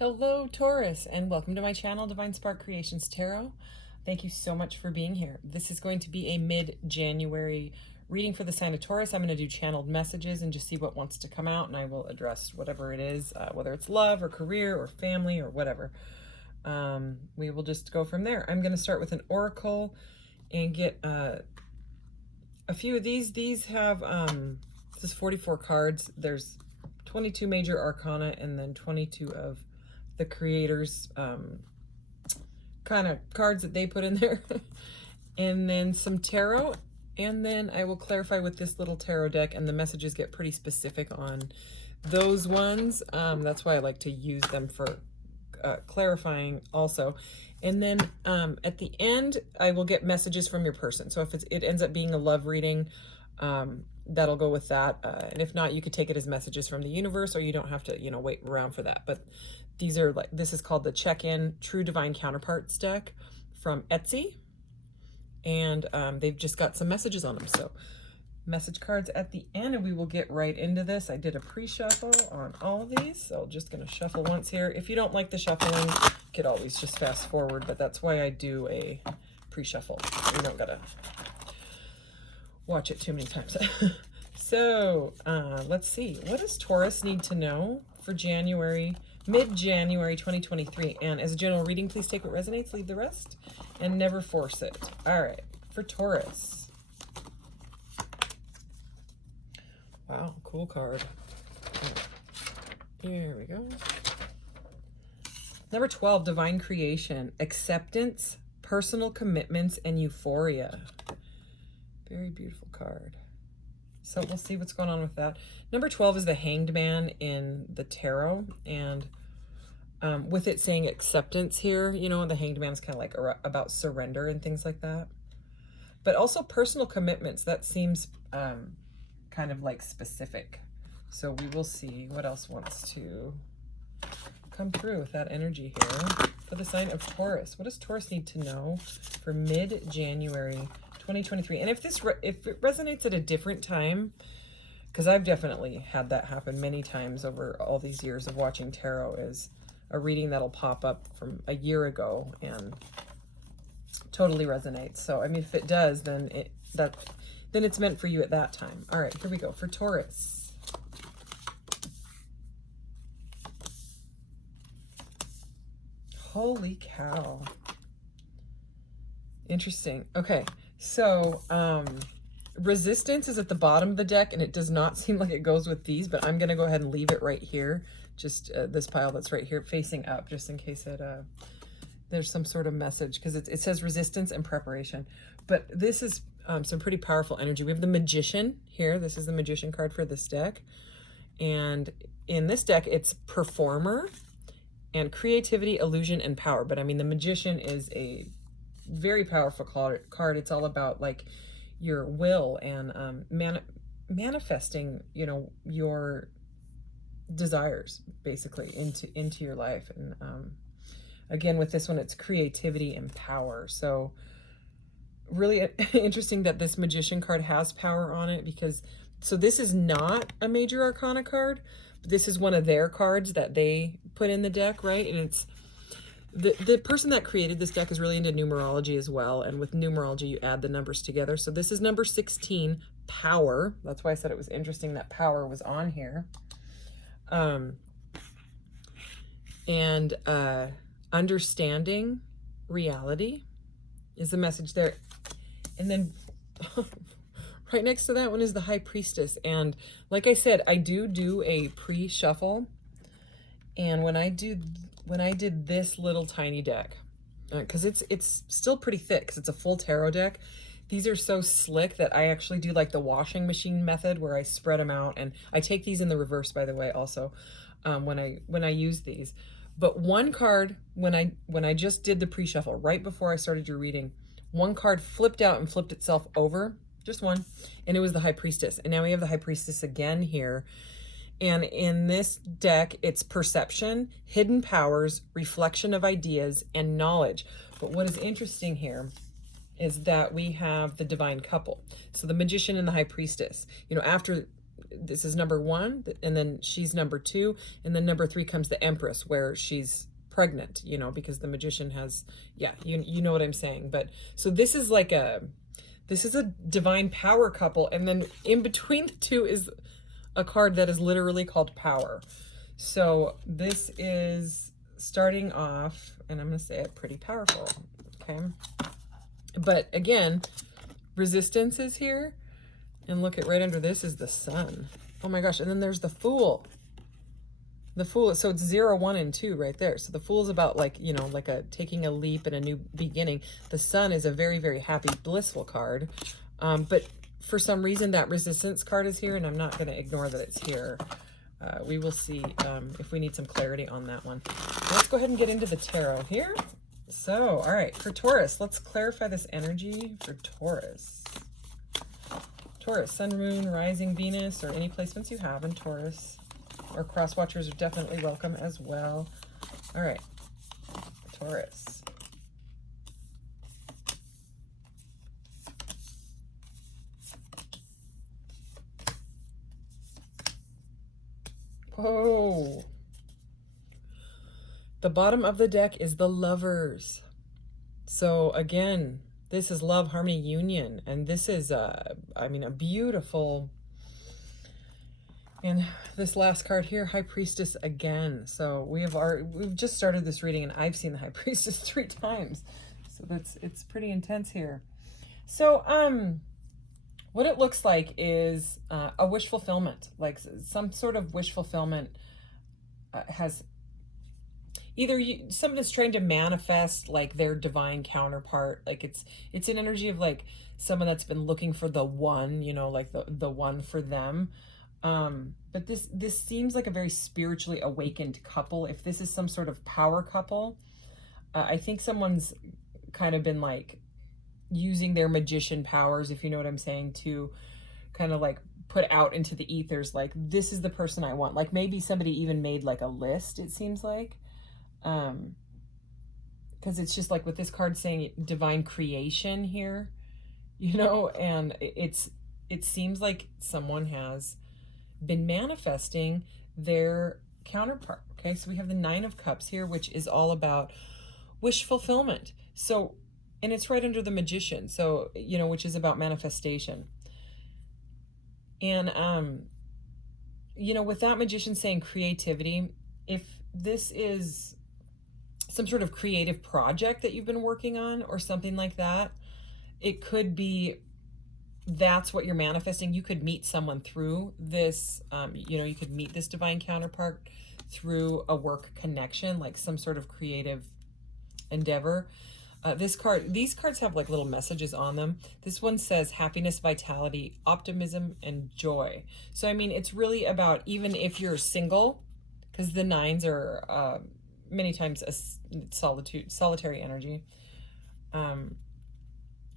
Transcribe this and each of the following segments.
Hello, Taurus, and welcome to my channel, Divine Spark Creations Tarot. Thank you so much for being here. This is going to be a mid-January reading for the sign of Taurus. I'm going to do channeled messages and just see what wants to come out, and I will address whatever it is, whether it's love or career or family or whatever. We will just go from there. I'm going to start with an oracle and get a few of these. These have, this is 44 cards. There's 22 major arcana and then 22 of the creators kind of cards that they put in there and then some tarot, and then I will clarify with this little tarot deck, and the messages get pretty specific on those ones. That's why I like to use them for clarifying also. And then at the end I will get messages from your person. So if it ends up being a love reading, that'll go with that, and if not, you could take it as messages from the universe, or you don't have to, wait around for that. But these are this is called the Check-In True Divine Counterparts deck from Etsy, and they've just got some messages on them. So message cards at the end, and we will get right into this. I did a pre-shuffle on all of these, so just gonna shuffle once here. If you don't like the shuffling, you could always just fast forward, but that's why I do a pre-shuffle. You don't gotta watch it too many times. So let's see, what does Taurus need to know for January, mid-January 2023? And as a general reading, please take what resonates, leave the rest, and never force it. All right, for Taurus. Wow, cool card. Here we go. Number 12, Divine Creation, Acceptance, Personal Commitments, and Euphoria. Very beautiful card. So we'll see what's going on with that. Number 12 is the Hanged Man in the tarot, and with it saying acceptance here, the Hanged Man is kind of like about surrender and things like that. But also personal commitments, that seems kind of like specific. So we will see what else wants to come through with that energy here for the sign of Taurus. What does Taurus need to know for mid-January 2023? And if it resonates at a different time, because I've definitely had that happen many times over all these years of watching tarot, is a reading that'll pop up from a year ago and totally resonates. So I mean, if it does, then it's meant for you at that time. All right, here we go for Taurus. Holy cow. Interesting. Okay. So, Resistance is at the bottom of the deck, and it does not seem like it goes with these, but I'm going to go ahead and leave it right here. Just this pile that's right here facing up, just in case there's some sort of message, because it says Resistance and Preparation. But this is some pretty powerful energy. We have the Magician here. This is the Magician card for this deck. And in this deck, it's Performer and Creativity, Illusion, and Power. But I mean, the Magician is a very powerful card. It's all about like your will and manifesting, your desires basically into your life. And again, with this one, it's creativity and power. So really interesting that this Magician card has power on it, because so this is not a major arcana card, but this is one of their cards that they put in the deck, right? And it's the person that created this deck is really into numerology as well, and with numerology you add the numbers together. So this is number 16, Power. That's why I said it was interesting that Power was on here. And Understanding Reality is the message there. And then right next to that one is the High Priestess. And like I said, I do a pre-shuffle, and when I did this little tiny deck, because it's still pretty thick because it's a full tarot deck, these are so slick that I actually do like the washing machine method, where I spread them out. And I take these in the reverse, by the way, also when I use these. But one card, when I just did the pre-shuffle right before I started your reading, one card flipped out and flipped itself over, just one, and it was the High Priestess. And now we have the High Priestess again here. And in this deck, it's Perception, Hidden Powers, Reflection of Ideas, and Knowledge. But what is interesting here is that we have the Divine Couple. So the Magician and the High Priestess. After this is number 1, and then she's number 2, and then number 3 comes the Empress, where she's pregnant, you know, because the Magician has, yeah, you know what I'm saying. But so this is like this is a divine power couple, and then in between the two is a card that is literally called Power. So this is starting off, and I'm going to say it, pretty powerful, okay? But again, resistance is here, and look at right under this is the Sun. Oh my gosh, and then there's the Fool. The Fool, so it's 0, 1, and 2 right there. So the Fool is about, like, you know, like taking a leap and a new beginning. The Sun is a very, very happy, blissful card. But for some reason that resistance card is here, and I'm not going to ignore that it's here. We will see if we need some clarity on that one. Let's go ahead and get into the tarot here. So, all right, for Taurus, let's clarify this energy for Taurus. Taurus, Sun, Moon, Rising, Venus, or any placements you have in Taurus. Or cross watchers are definitely welcome as well. All right, Taurus. Whoa. The bottom of the deck is the Lovers. So again, this is love, harmony, union. And this is, I mean, a beautiful... And this last card here, High Priestess again. So we've just started this reading, and I've seen the High Priestess 3 times. So it's pretty intense here. So what it looks like is a wish fulfillment, like some sort of wish fulfillment has either someone is trying to manifest like their divine counterpart. Like it's an energy of like someone that's been looking for the one, you know, like the one for them. But this seems like a very spiritually awakened couple. If this is some sort of power couple, I think someone's kind of been like using their magician powers, if you know what I'm saying, to kind of like put out into the ethers, like, this is the person I want. Like maybe somebody even made like a list, it seems like, because it's just like with this card saying divine creation here, you know, and it seems like someone has been manifesting their counterpart. Okay, so we have the 9 of Cups here, which is all about wish fulfillment. So, and it's right under the Magician, so, you know, which is about manifestation. And you know, with that Magician saying creativity, if this is some sort of creative project that you've been working on or something like that, it could be that's what you're manifesting. You could meet someone through this, you know, you could meet this divine counterpart through a work connection, like some sort of creative endeavor. These cards have like little messages on them. This one says happiness, vitality, optimism, and joy. So, I mean, it's really about, even if you're single, because the 9s are many times a solitary energy.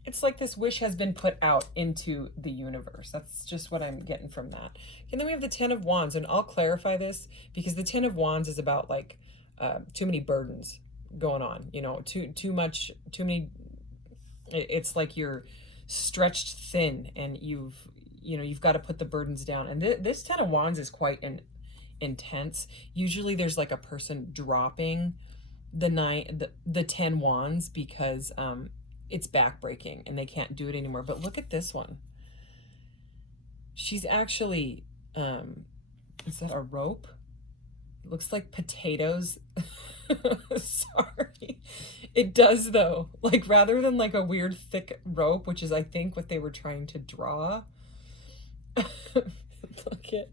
It's like this wish has been put out into the universe. That's just what I'm getting from that. And then we have the 10 of Wands, and I'll clarify this because the 10 of Wands is about like too many burdens going on, you know, too many. It's like you're stretched thin, and you've got to put the burdens down. And this 10 of Wands is quite intense. Usually there's like a person dropping the 10 Wands because it's backbreaking and they can't do it anymore. But look at this one. She's actually, is that a rope? It looks like potatoes. Sorry. It does though. Like rather than like a weird thick rope, which is I think what they were trying to draw. Look at,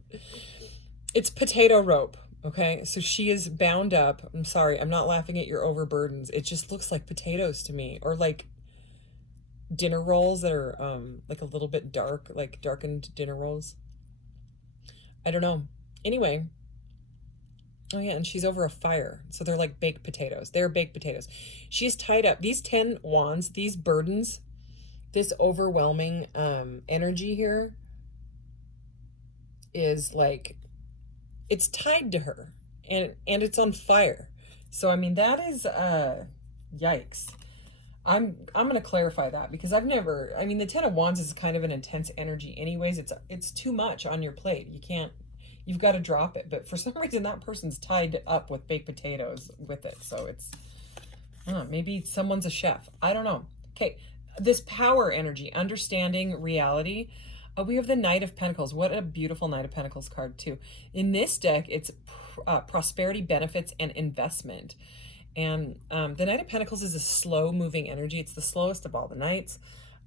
it's potato rope. Okay, so she is bound up. I'm sorry, I'm not laughing at your overburdens. It just looks like potatoes to me, or like dinner rolls that are like a little bit dark, like darkened dinner rolls. I don't know. Anyway, oh yeah, and she's over a fire, so they're like baked potatoes. They're baked potatoes. She's tied up. These 10 wands, these burdens, this overwhelming energy here is like, it's tied to her, and it's on fire. So I mean, that is yikes. I'm going to clarify that because I've never, I mean, the 10 of Wands is kind of an intense energy anyways. It's too much on your plate. You can't, you've got to drop it. But for some reason that person's tied up with baked potatoes with it. So it's maybe someone's a chef. I don't know. Okay, this power energy, understanding reality. We have the Knight of Pentacles. What a beautiful Knight of Pentacles card too. In this deck, it's prosperity, benefits, and investment. And the Knight of Pentacles is a slow moving energy. It's the slowest of all the knights.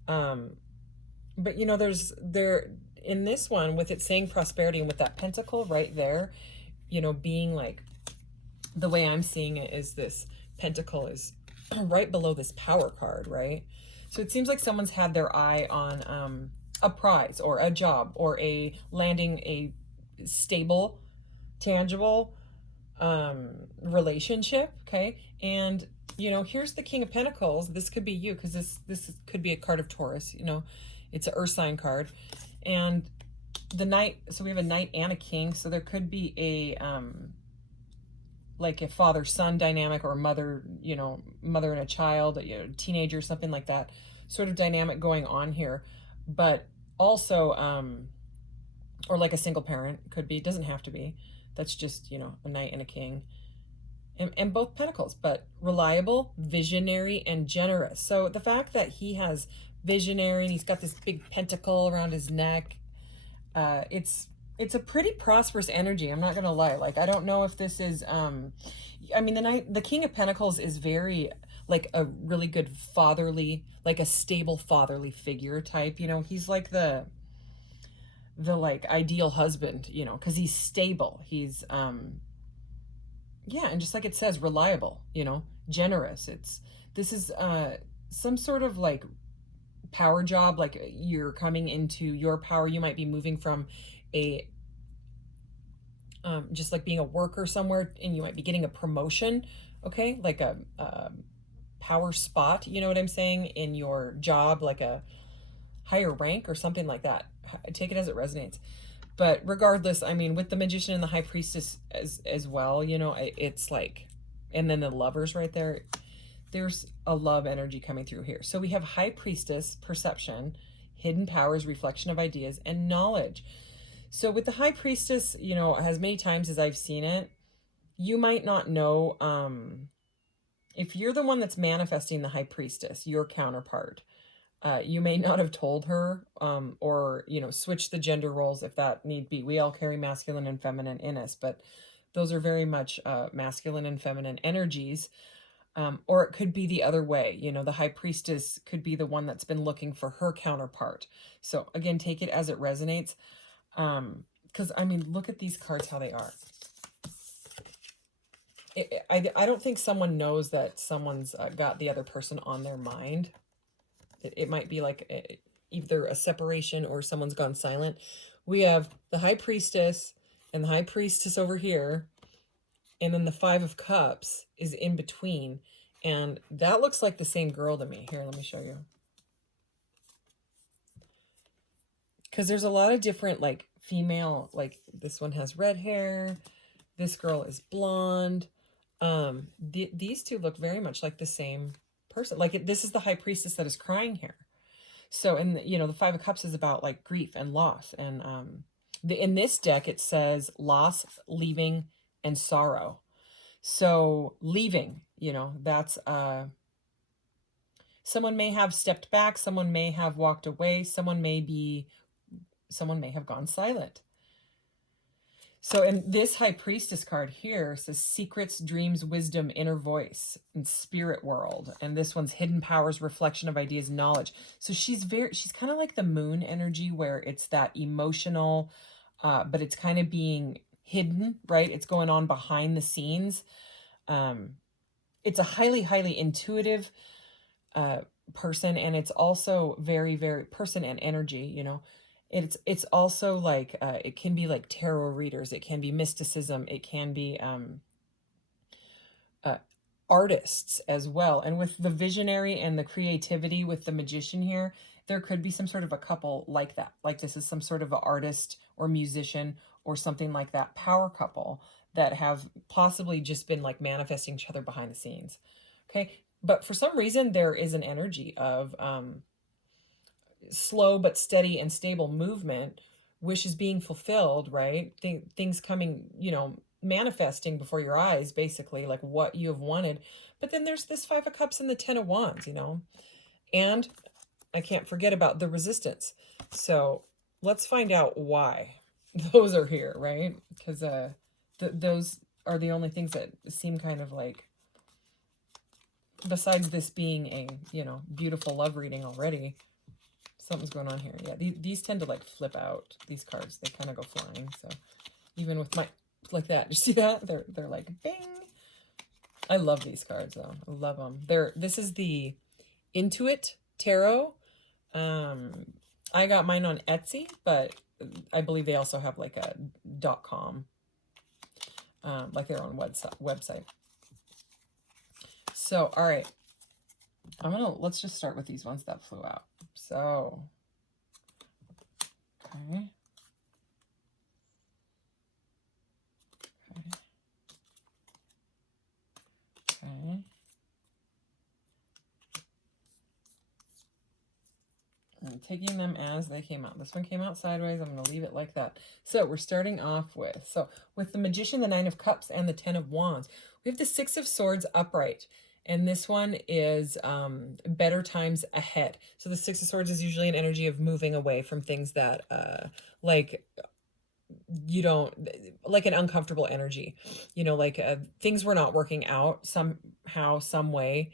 But you know, there in this one with it saying prosperity and with that pentacle right there, you know, being like, the way I'm seeing it is this pentacle is right below this power card, right? So it seems like someone's had their eye on a prize or a job or a landing a stable, tangible relationship, okay? And you know, here's the King of Pentacles. This could be you because this could be a card of Taurus. You know, it's an Earth sign card, and the Knight. So we have a Knight and a King. So there could be a like a father-son dynamic, or mother, you know, mother and a child, you know, teenager, something like that sort of dynamic going on here. But also, or like a single parent could be. It doesn't have to be. That's just, you know, a Knight and a King. And both pentacles, but reliable, visionary, and generous. So the fact that he has visionary and he's got this big pentacle around his neck, it's a pretty prosperous energy. I'm not gonna lie. Like, I don't know if this is I mean, the King of Pentacles is very like a really good fatherly, like a stable fatherly figure type. You know, he's like the like ideal husband, you know, because he's stable. He's yeah, and just like it says, reliable, you know, generous. This is some sort of like power job, like you're coming into your power. You might be moving from a just like being a worker somewhere, and you might be getting a promotion, okay, like a power spot, you know what I'm saying, in your job, like a higher rank or something like that. Take it as it resonates. But regardless, I mean, with the Magician and the High Priestess as well, you know, it's like, and then the Lovers right there, there's a love energy coming through here. So we have High Priestess, perception, hidden powers, reflection of ideas, and knowledge. So with the High Priestess, you know, as many times as I've seen it, you might not know, if you're the one that's manifesting the High Priestess, your counterpart, you may not have told her, or, you know, switch the gender roles if that need be. We all carry masculine and feminine in us, but those are very much masculine and feminine energies. Or it could be the other way. You know, the High Priestess could be the one that's been looking for her counterpart. So again, take it as it resonates. Because, I mean, look at these cards, how they are. I don't think someone knows that someone's got the other person on their mind. It might be like either a separation or someone's gone silent. We have the High Priestess and the High Priestess over here. And then the Five of Cups is in between. And that looks like the same girl to me. Here, let me show you. Because there's a lot of different, like, female, like, this one has red hair. This girl is blonde. These two look very much like the same person. Like, this is the High Priestess that is crying here. So, and you know, the Five of Cups is about like grief and loss. And in this deck, it says loss, leaving, and sorrow. So leaving, you know, that's someone may have stepped back, someone may have walked away, someone may have gone silent. So, and this High Priestess card here says secrets, dreams, wisdom, inner voice, and spirit world. And this one's hidden powers, reflection of ideas, knowledge. So she's kind of like the moon energy, where it's that emotional, but it's kind of being hidden, right? It's going on behind the scenes. It's a highly, highly intuitive person, and it's also very, very person and energy, you know. It's also like, it can be like tarot readers, it can be mysticism, it can be artists as well. And with the visionary and the creativity with the Magician here, there could be some sort of a couple like that. Like this is some sort of an artist or musician or something like that, power couple that have possibly just been like manifesting each other behind the scenes. Okay, But for some reason, there is an energy of slow but steady and stable movement, wishes being fulfilled, right? Things coming, manifesting before your eyes, basically, like what you have wanted. But then there's this Five of Cups and the Ten of Wands, and I can't forget about the resistance. So let's find out why those are here, right? Because those are the only things that seem kind of like, besides this being a, beautiful love reading already, something's going on here. Yeah, these tend to like flip out, these cards. They kind of go flying. So even with my, like that, you see that? They're like, bing. I love these cards though. I love them. This is the Intuit Tarot. I got mine on Etsy, but I believe they also have like a .com, like their own website. So, all right, let's just start with these ones that flew out. So, okay. Okay. I'm taking them as they came out. This one came out sideways. I'm going to leave it like that. So we're starting off with the Magician, the Nine of Cups, and the Ten of Wands. We have the Six of Swords upright. And this one is better times ahead. So the Six of Swords is usually an energy of moving away from things that like you don't, like an uncomfortable energy, like things were not working out somehow, some way.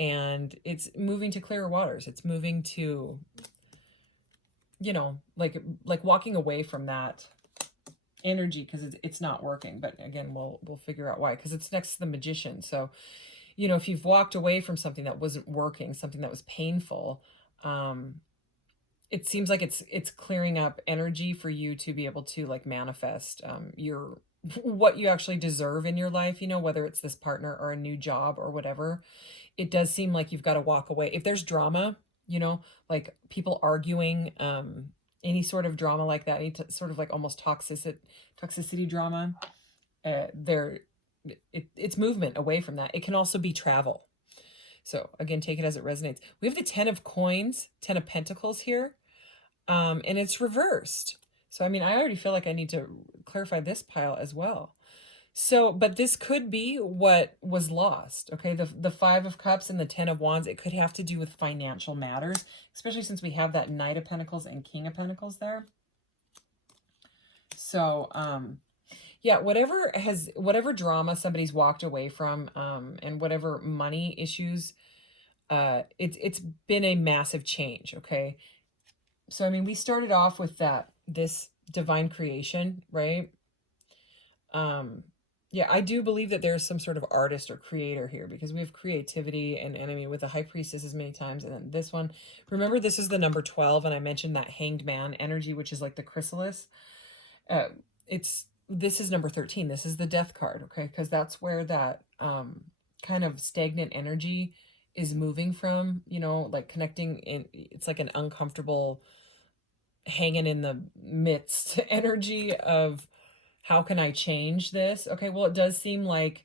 And it's moving to clearer waters. It's moving to, like walking away from that energy because it's not working. But again, we'll figure out why, because it's next to the Magician. So, if you've walked away from something that wasn't working, something that was painful, it seems like it's clearing up energy for you to be able to like manifest what you actually deserve in your life, whether it's this partner or a new job or whatever. It does seem like you've got to walk away. If there's drama, like people arguing, any sort of drama like that, any sort of like almost toxicity drama, it's movement away from that. It can also be travel. So again, take it as it resonates. We have the Ten of Coins, Ten of Pentacles here, and it's reversed. So, I mean, I already feel like I need to clarify this pile as well. So, but this could be what was lost, okay? The Five of Cups and the Ten of Wands, it could have to do with financial matters, especially since we have that Knight of Pentacles and King of Pentacles there. So, yeah, whatever drama somebody's walked away from, and whatever money issues, it's been a massive change, okay? So, I mean, we started off with this divine creation, right? Yeah, I do believe that there's some sort of artist or creator here, because we have creativity and I mean, with the High Priestess as many times. And then this one, remember, this is the number 12. And I mentioned that Hanged Man energy, which is like the chrysalis. This is number 13. This is the Death card. Okay. Because that's where that, kind of stagnant energy is moving from, like connecting in. It's like an uncomfortable hanging in the midst energy of, how can I change this? Okay, well, it does seem like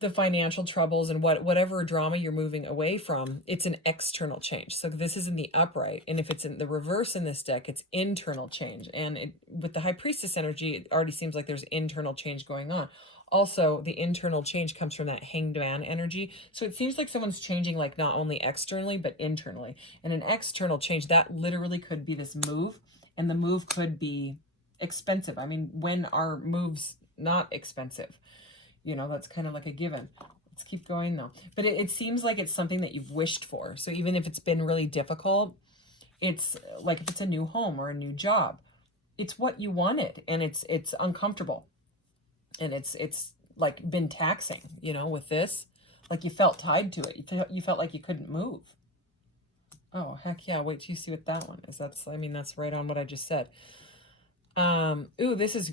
the financial troubles and whatever drama you're moving away from, it's an external change. So this is in the upright. And if it's in the reverse in this deck, it's internal change. And with the High Priestess energy, it already seems like there's internal change going on. Also, the internal change comes from that Hanged Man energy. So it seems like someone's changing, like not only externally, but internally. And an external change, that literally could be this move. And the move could be expensive. I mean, when are moves not expensive? That's kind of like a given. Let's keep going though. But it seems like it's something that you've wished for. So even if it's been really difficult, it's like if it's a new home or a new job, it's what you wanted, and it's uncomfortable. And it's like been taxing, with this, like you felt tied to it. You felt like you couldn't move. Oh, heck yeah. Wait till you see what that one is. That's right on what I just said. Ooh, this is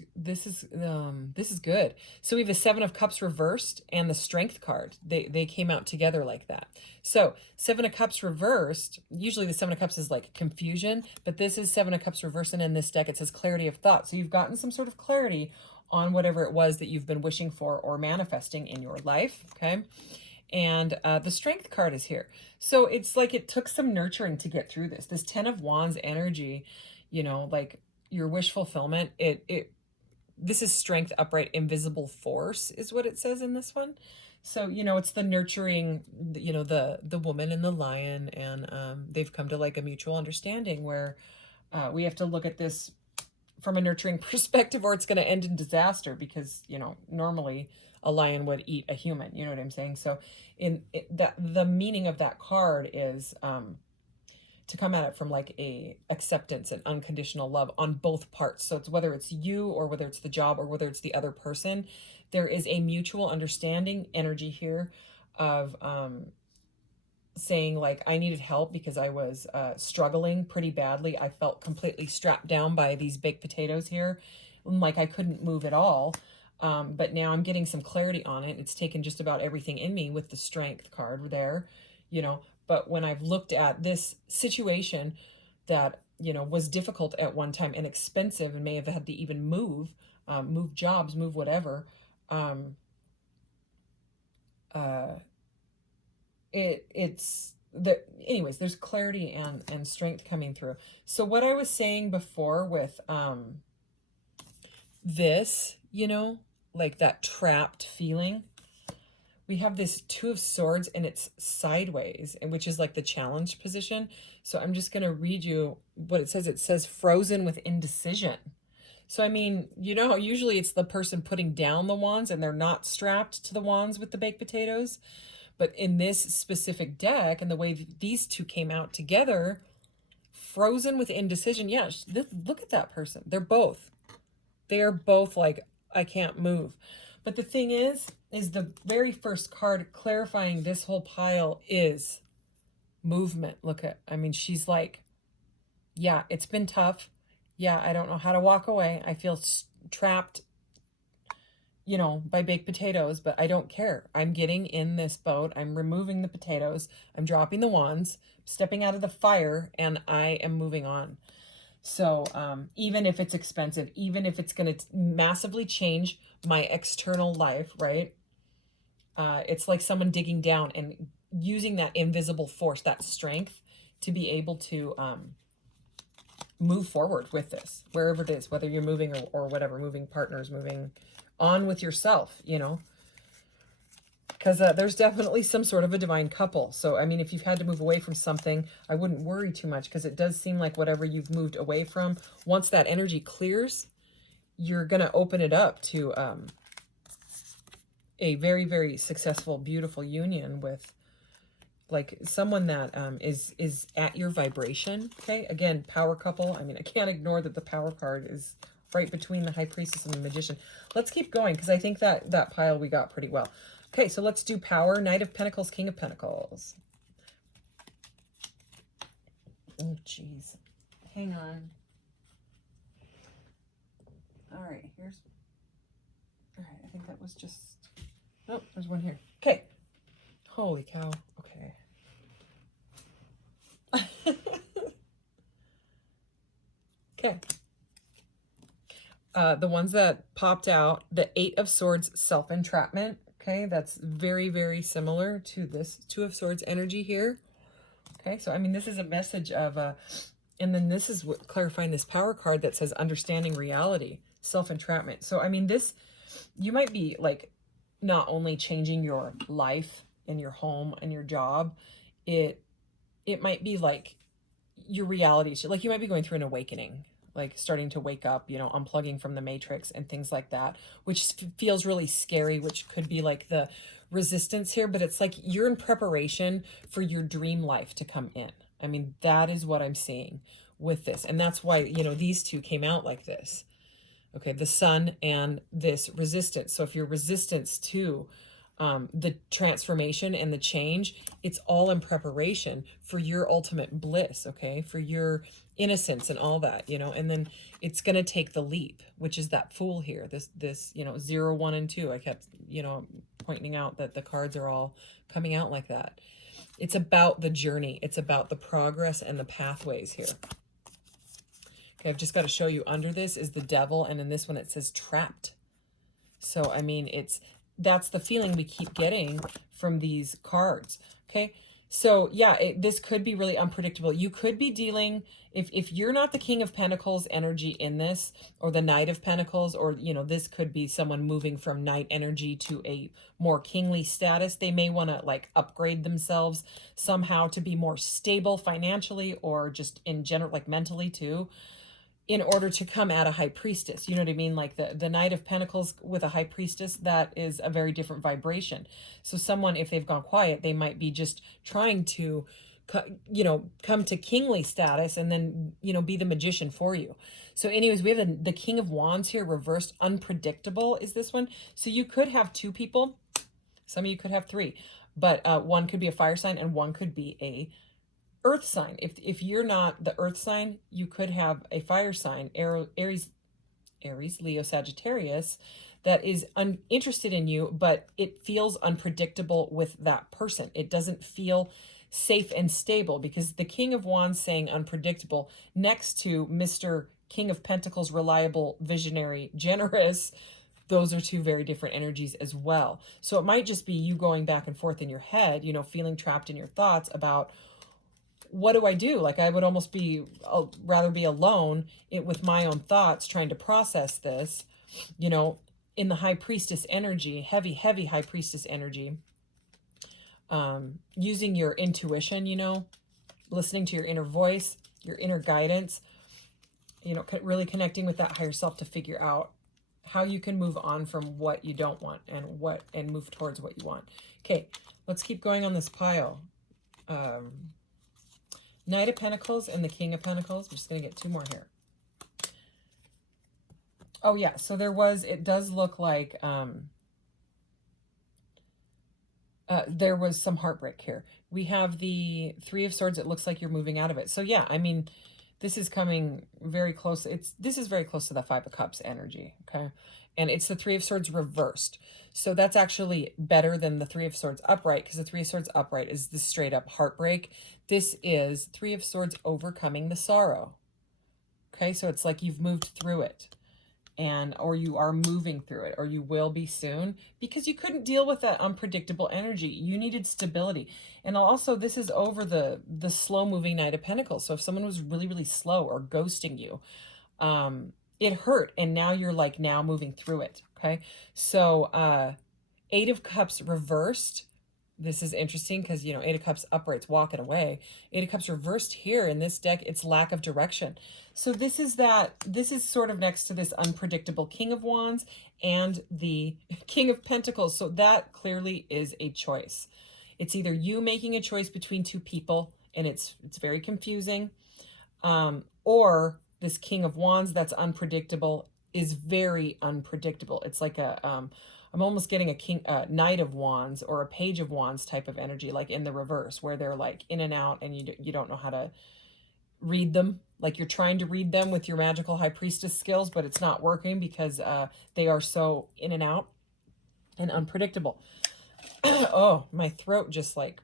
good. So we have the Seven of Cups reversed and the Strength card. They came out together like that. So Seven of Cups reversed, usually the Seven of Cups is like confusion, but this is Seven of Cups reversed, and in this deck it says clarity of thought. So you've gotten some sort of clarity on whatever it was that you've been wishing for or manifesting in your life, okay? And the Strength card is here. So it's like it took some nurturing to get through this. This Ten of Wands energy, you know, like your wish fulfillment, this is strength, upright, invisible force is what it says in this one. So, you know, it's the nurturing, you know, the woman and the lion, and they've come to like a mutual understanding where we have to look at this from a nurturing perspective, or it's going to end in disaster, because, you know, normally a lion would eat a human, you know what I'm saying? So the meaning of that card is to come at it from like a acceptance and unconditional love on both parts. So it's whether it's you or whether it's the job or whether it's the other person, there is a mutual understanding energy here of saying like, I needed help because I was struggling pretty badly. I felt completely strapped down by these baked potatoes here, like I couldn't move at all. But now I'm getting some clarity on it. It's taken just about everything in me with the Strength card there, you know. But when I've looked at this situation that, you know, was difficult at one time and expensive and may have had to even move jobs, move whatever, anyways, there's clarity and strength coming through. So what I was saying before with this, you know, like that trapped feeling, we have this Two of Swords and it's sideways, and which is like the challenge position. So I'm just going to read you what it says. It says frozen with indecision. So, I mean, you know, usually it's the person putting down the wands and they're not strapped to the wands with the baked potatoes. But in this specific deck and the way these two came out together, frozen with indecision. Yeah, look at that person. They are both like, I can't move. But the thing is the very first card clarifying this whole pile is movement. Look at, I mean, she's like, yeah, it's been tough. Yeah, I don't know how to walk away. I feel trapped, you know, by baked potatoes, but I don't care. I'm getting in this boat. I'm removing the potatoes. I'm dropping the wands, stepping out of the fire, and I am moving on. So even if it's expensive, even if it's going to massively change my external life, right? It's like someone digging down and using that invisible force, that strength, to be able to move forward with this, wherever it is, whether you're moving or whatever, moving partners, moving on with yourself, you know, because there's definitely some sort of a divine couple. So, I mean, if you've had to move away from something, I wouldn't worry too much, because it does seem like whatever you've moved away from, once that energy clears, you're going to open it up to a very, very successful, beautiful union with like someone that is at your vibration. Okay, again, power couple. I mean, I can't ignore that the power card is right between the High Priestess and the Magician. Let's keep going, because I think that pile we got pretty well. Okay, so let's do power. Knight of Pentacles, King of Pentacles. Oh, jeez. Hang on. All right, all right, I think that was just, oh, there's one here. Okay. Holy cow. Okay. Okay. The ones that popped out, the Eight of Swords, self-entrapment. Okay, that's very, very similar to this Two of Swords energy here. Okay, so I mean, this is a message of, and then this is what clarifying this power card that says understanding reality, self-entrapment. So, I mean, this, you might be like not only changing your life and your home and your job, it might be like your reality. Like you might be going through an awakening, like starting to wake up, you know, unplugging from the matrix and things like that, which feels really scary, which could be like the resistance here, but it's like you're in preparation for your dream life to come in. I mean, that is what I'm seeing with this. And that's why, you know, these two came out like this. Okay, the Sun and this resistance. So if your resistance to the transformation and the change, it's all in preparation for your ultimate bliss, okay, for your innocence and all that, you know. And then it's going to take the leap, which is that Fool here, this you know, 0, 1, and 2. I kept, you know, pointing out that the cards are all coming out like that. It's about the journey, it's about the progress and the pathways here. Okay, I've just got to show you under this is the Devil, and in this one it says trapped. So I mean, it's that's the feeling we keep getting from these cards. Okay. So yeah, this could be really unpredictable. You could be dealing, if you're not the King of Pentacles energy in this, or the Knight of Pentacles, or, you know, this could be someone moving from Knight energy to a more kingly status. They may want to like upgrade themselves somehow to be more stable financially, or just in general, like mentally too, in order to come at a High Priestess. You know what I mean? Like the Knight of Pentacles with a High Priestess, that is a very different vibration. So someone, if they've gone quiet, they might be just trying to, you know, come to kingly status and then, you know, be the magician for you. So anyways, we have the King of Wands here, reversed. Unpredictable is this one. So you could have two people. Some of you could have three. But one could be a fire sign and one could be a earth sign. If you're not the earth sign, you could have a fire sign, Aries, Leo, Sagittarius, that is uninterested in you, but it feels unpredictable with that person. It doesn't feel safe and stable, because the King of Wands saying unpredictable next to Mr. King of Pentacles, reliable, visionary, generous, those are two very different energies as well. So it might just be you going back and forth in your head, you know, feeling trapped in your thoughts about, what do I do? Like, I would almost rather be alone with my own thoughts, trying to process this, you know, in the High Priestess energy, heavy High Priestess energy, using your intuition, you know, listening to your inner voice, your inner guidance, you know, really connecting with that higher self to figure out how you can move on from what you don't want and move towards what you want. Okay, let's keep going on this pile. Knight of Pentacles and the King of Pentacles. We're just going to get two more here. Oh, yeah. So it does look like there was some heartbreak here. We have the Three of Swords. It looks like you're moving out of it. So, yeah, I mean, this is coming very close. This is very close to the Five of Cups energy, okay? And it's the Three of Swords reversed. So that's actually better than the Three of Swords upright, because the Three of Swords upright is the straight up heartbreak. This is Three of Swords overcoming the sorrow. Okay, so it's like you've moved through it, or you are moving through it, or you will be soon, because you couldn't deal with that unpredictable energy. You needed stability. And also, this is over the slow moving Knight of Pentacles. So if someone was really, really slow or ghosting you, it hurt, and now you're like now moving through it. Okay, so Eight of Cups reversed. This is interesting because, you know, Eight of Cups upright's walking away. Eight of Cups reversed here in this deck, it's lack of direction. So this is sort of next to this unpredictable King of Wands and the King of Pentacles. So that clearly is a choice. It's either you making a choice between two people, and it's very confusing, or this King of Wands that's unpredictable is very unpredictable. It's like I'm almost getting a Knight of Wands or a Page of Wands type of energy, like in the reverse, where they're like in and out, and you don't know how to read them. Like you're trying to read them with your magical High Priestess skills, but it's not working because they are so in and out and unpredictable. Oh, my throat just like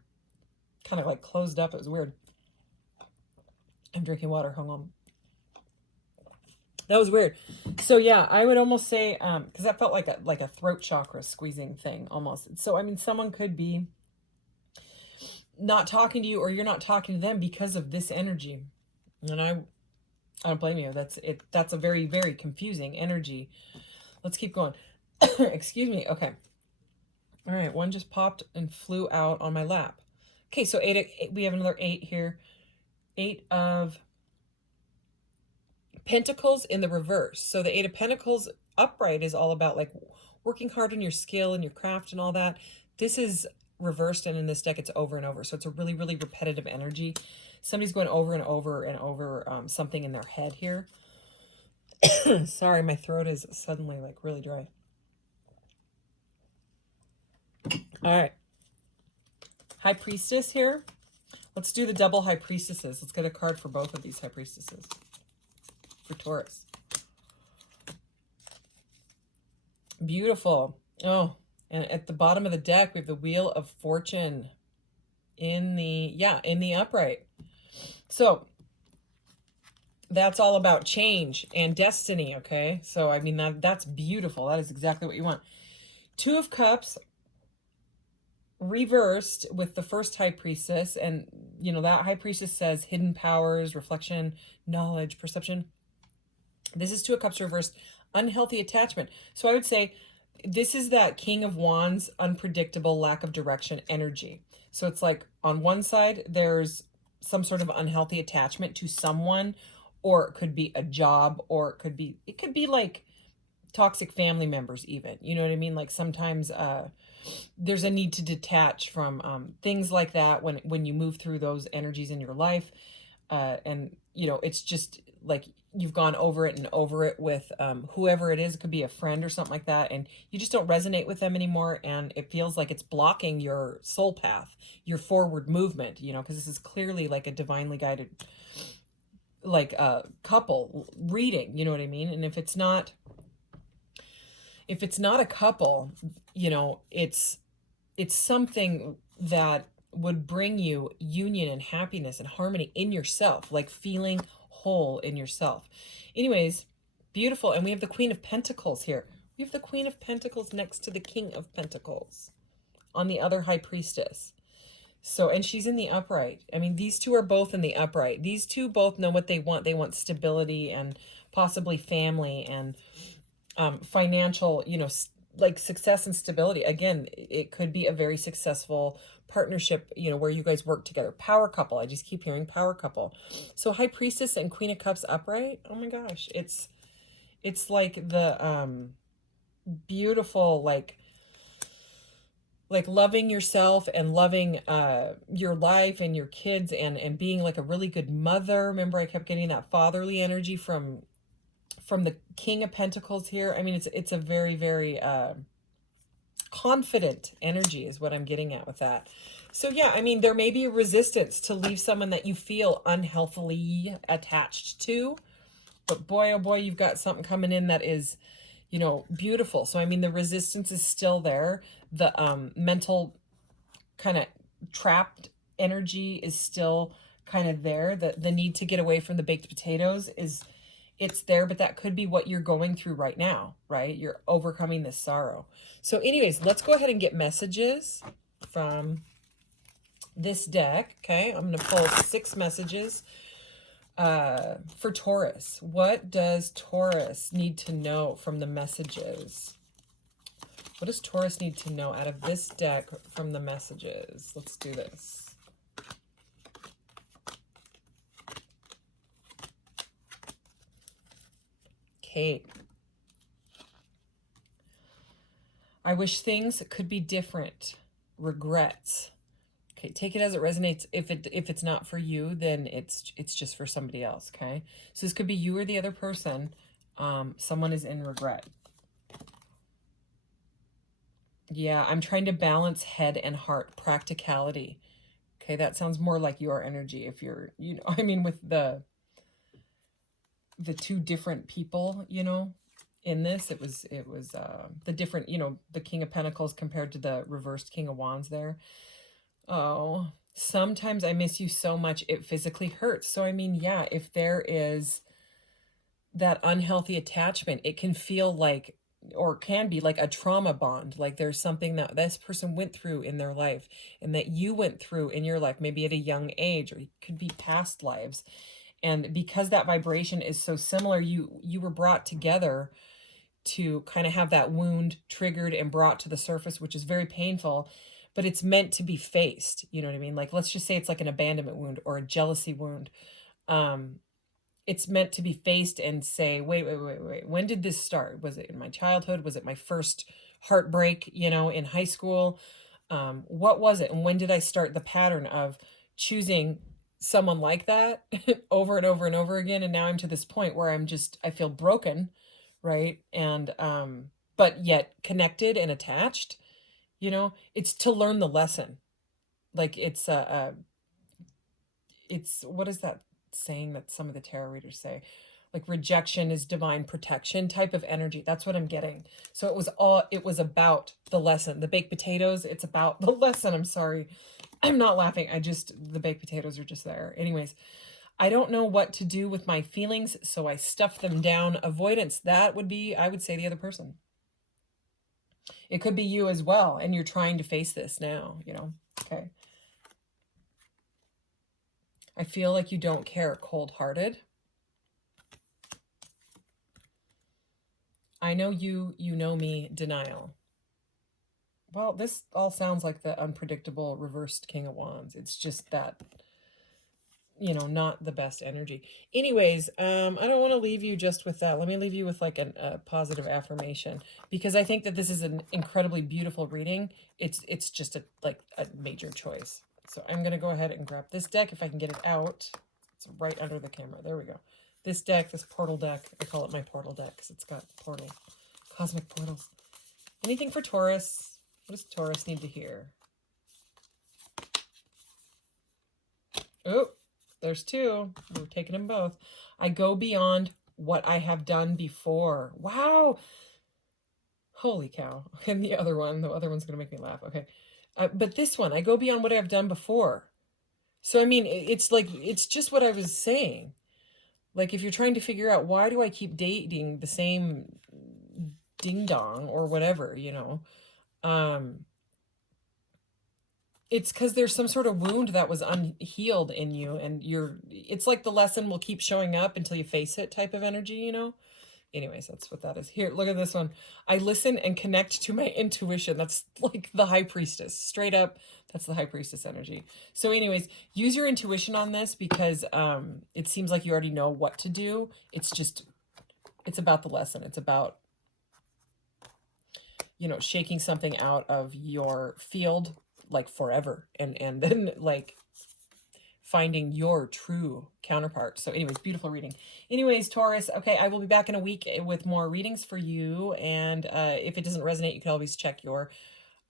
kind of like closed up. It was weird. I'm drinking water. Hang on. That was weird. So yeah, I would almost say, because that felt like a throat chakra squeezing thing almost. So I mean, someone could be not talking to you, or you're not talking to them because of this energy. And I don't blame you. That's a very, very confusing energy. Let's keep going. Excuse me. Okay. All right. One just popped and flew out on my lap. Okay. So we have another 8 here. 8 of Pentacles in the reverse. So the Eight of Pentacles upright is all about like working hard on your skill and your craft and all that. This is reversed, and in this deck it's over and over. So it's a really, really repetitive energy. Somebody's going over and over and over something in their head here. Sorry, my throat is suddenly like really dry. All right. High Priestess here. Let's do the double High Priestesses. Let's get a card for both of these High Priestesses. For Taurus. Beautiful. Oh, and at the bottom of the deck, we have the Wheel of Fortune in the upright. So that's all about change and destiny, okay? So, I mean, that's beautiful. That is exactly what you want. Two of Cups reversed with the first High Priestess. And, you know, that High Priestess says hidden powers, reflection, knowledge, perception. This is Two of Cups reversed, unhealthy attachment. So I would say this is that King of Wands, unpredictable, lack of direction energy. So it's like on one side, there's some sort of unhealthy attachment to someone, or it could be a job, or it could be like toxic family members even. You know what I mean? Like sometimes there's a need to detach from things like that when you move through those energies in your life. And, you know, it's just like you've gone over it and over it with whoever it is. It could be a friend or something like that. And you just don't resonate with them anymore. And it feels like it's blocking your soul path, your forward movement, you know, because this is clearly like a divinely guided, like a couple reading, you know what I mean? And if it's not a couple, you know, it's something that would bring you union and happiness and harmony in yourself, like feeling whole in yourself. Anyways, beautiful. And we have the Queen of Pentacles here. We have the Queen of Pentacles next to the King of Pentacles on the other High Priestess. So, and she's in the upright. I mean, these two are both in the upright. These two both know what they want. They want stability and possibly family and financial, you know, like success and stability. Again, it could be a very successful partnership, you know, where you guys work together. Power couple. I just keep hearing power couple. So High Priestess and Queen of Cups upright. Oh my gosh. It's like the beautiful, like loving yourself and loving your life and your kids and being like a really good mother. Remember, I kept getting that fatherly energy from the King of Pentacles here. I mean, it's a very, very confident energy is what I'm getting at with that. So yeah, I mean, there may be a resistance to leave someone that you feel unhealthily attached to, but boy, oh boy, you've got something coming in that is, you know, beautiful. So I mean, the resistance is still there. The mental kind of trapped energy is still kind of there. The need to get away from the baked potatoes it's there, but that could be what you're going through right now, right? You're overcoming this sorrow. So anyways, let's go ahead and get messages from this deck. Okay, I'm going to pull 6 messages for Taurus. What does Taurus need to know from the messages? What does Taurus need to know out of this deck from the messages? Let's do this. Kate. I wish things could be different. Regrets. Okay, take it as it resonates. If it's not for you, then it's just for somebody else, okay? So this could be you or the other person. Someone is in regret. Yeah, I'm trying to balance head and heart, practicality. Okay, that sounds more like your energy if you're, you know, I mean, with the two different people, you know, in this, it was the different, you know, the King of Pentacles compared to the reversed King of Wands there. Oh, sometimes I miss you so much it physically hurts. So I mean, yeah, if there is that unhealthy attachment, it can feel like, or can be like a trauma bond. Like there's something that this person went through in their life and that you went through in your life, maybe at a young age, or it could be past lives. And because that vibration is so similar, you were brought together to kind of have that wound triggered and brought to the surface, which is very painful, but it's meant to be faced. You know what I mean? Like, let's just say it's like an abandonment wound or a jealousy wound. It's meant to be faced and say, wait, when did this start? Was it in my childhood? Was it my first heartbreak, you know, in high school? What was it? And when did I start the pattern of choosing someone like that over and over and over again? And now I'm to this point where I feel broken, right? And but yet connected and attached, you know. It's to learn the lesson. Like it's what is that saying that some of the tarot readers say? Like rejection is divine protection type of energy. That's what I'm getting. So it was about the lesson. The baked potatoes, it's about the lesson. I'm sorry, I'm not laughing. The baked potatoes are just there. Anyways, I don't know what to do with my feelings, so I stuff them down. Avoidance, that would be, I would say, the other person. It could be you as well, and you're trying to face this now, Okay. I feel like you don't care, cold-hearted. I know you know me, denial. Well, this all sounds like the unpredictable reversed King of Wands. It's just that, not the best energy. Anyways, I don't want to leave you just with that. Let me leave you with like a positive affirmation, because I think that this is an incredibly beautiful reading. It's just a major choice. So I'm going to go ahead and grab this deck if I can get it out. It's right under the camera. There we go. This deck, this portal deck, I call it my portal deck because it's got cosmic portals. Anything for Taurus? What does Taurus need to hear? Oh, there's two. We're taking them both. I go beyond what I have done before. Wow. Holy cow. And the other one's going to make me laugh. Okay. But this one, I go beyond what I've done before. So, I mean, it's just what I was saying. Like, if you're trying to figure out, why do I keep dating the same ding-dong or whatever, it's because there's some sort of wound that was unhealed in you, and it's like the lesson will keep showing up until you face it type of energy, Anyways, that's what that is. Here, look at this one. I listen and connect to my intuition. That's like the High Priestess. Straight up, that's the High Priestess energy. So anyways, use your intuition on this, because it seems like you already know what to do. It's about the lesson. It's about, shaking something out of your field, like forever, and then like finding your true counterpart. So anyways, beautiful reading. Anyways, Taurus, okay, I will be back in a week with more readings for you. And if it doesn't resonate, you can always check your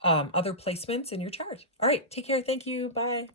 other placements in your chart. All right, take care. Thank you. Bye.